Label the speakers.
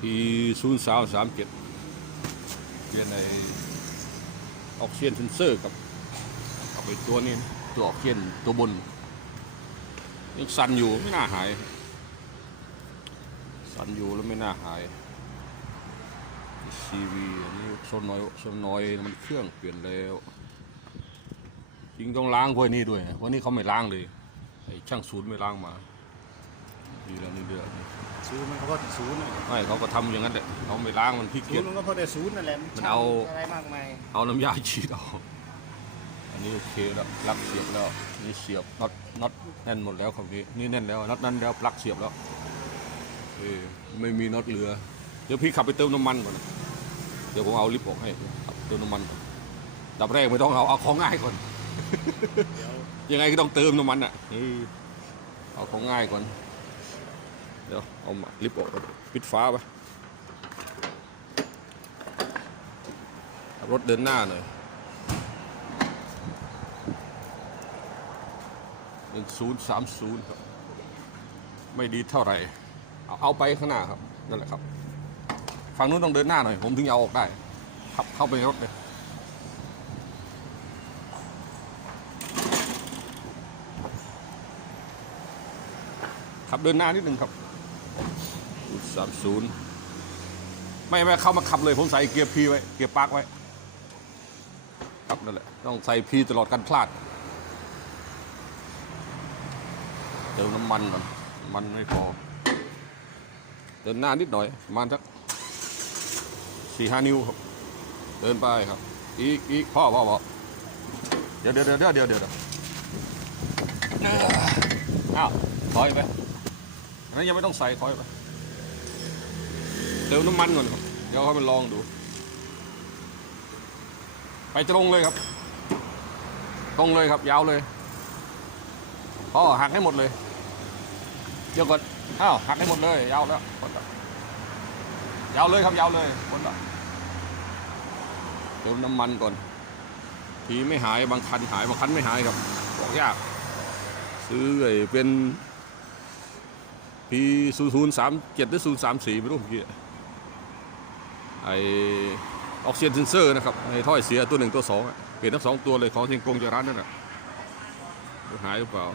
Speaker 1: P ศูนย์สามสามเจ็ดเปลี่ยนในออกเซียนเซนเซอร์กับเอาไปตัวนี้ตัวออกเซียนตัวบนยังสั่นอยู่ไม่น่าหาย สั่นอยู่แล้วไม่น่าหาย CV อันนี้โซนน้อยโซนน้อยมันเครื่องเปลี่ยนแล้วจริงต้องล้างพวกนี้ด้วยนะวันนี้เขาไม่ล้างเลยไอ้ช่างศูนย์ไม่ล้างมา ดีแล้วนี่เดือด
Speaker 2: ศูนย์มันก็พอแต่ศูนย์นั่นแหละ
Speaker 1: ไม่เขาก็ทำอย่างนั้นแหละเขาไม่ล้างมันขี้
Speaker 2: ศู
Speaker 1: เกีย
Speaker 2: น
Speaker 1: จ
Speaker 2: ย์มันก็พอแต่ศูนย์นั่นแหละ
Speaker 1: มันเอา
Speaker 2: อะไรมากมาย
Speaker 1: เอาน้ำยาฉีดออกอันนี้โอเคแล้วปลั๊กเสียบแล้วนี่เสียบน็อตน็อตแน่นหมดแล้วครับนี้นี่แน่นแล้วน็อตนั้นแล้วปลั๊กเสียบแล้วเออไม่มีน็อตเหลือ เดี๋ยวพี่ขับไปเติมน้ำมันก่อนนะเดี๋ยวผมเอาลิฟต์ออกให้ขับเติมน้ำมันก่อนดับแรกไม่ต้องเอาเอาของง่ายก่อน
Speaker 2: เดี๋ยว
Speaker 1: ยังไงก็ต้องเติมน้ำมันอะเออเอาของง่ายก่อน เดี๋ยวเอามาลิฟต์ออกปิดฟ้าไปรถเดินหน้าหน่อยหนึ่งศูนย์สามศูนย์ครับ ไม่ดีเท่าไหร่ เอาเอาไปข้างหน้าครับ นั่นแหละครับฝั่งนู้นต้องเดินหน้าหน่อย ผมถึงจะเอาออกได้ ขับเข้าไปในรถเลยขับเดินหน้านิดนึงครับ สามศูนย์ไม่ไม่เข้ามาขับเลยผมใส่เกียร์พีไว้เกียร์ปาร์กไว้ครับนั่นแหละต้องใส่พีตลอดการพลาดเติมน้ำมันก่อนมันไม่พอเดินหน้านิดหน่อยประมาณสักสี่ห้านิ้วครับเดินไปครับ อีกอีกพ่อพ่อพ่อเดี๋ยวเดี๋ยวเดี๋ยวเดี๋ยวเดี๋ยวอ้าวถอยไปนั้นยังไม่ต้องใส่ถอยไป เติมน้ำมันก่อนครับ เดี๋ยวเขาไปลองดู ไปตรงเลยครับ ตรงเลยครับ ยาวเลยพ่อหักให้หมดเลย เดี๋ยวก่อนอ้าวหักให้หมดเลย ยาวแล้วคนละยาวเลยครับยาวเลยคนละเติมน้ำมันก่อน ทีไม่หายบางคันหายบางคันไม่หายครับบอกยาก ซื้อไอ้เป็นพีศูนย์ศูนย์สามเจ็ดหรือศูนย์สามสี่ไม่รู้เมื่อกี้ ไอออกเซียนเซนเซอร์นะครับในถ้อยเสียตัวหนึ่งตัวสองเปลี่ยนทั้งสองตัวเลยของเชียงกงจากร้านนั่นแหะหายหรือเปล่า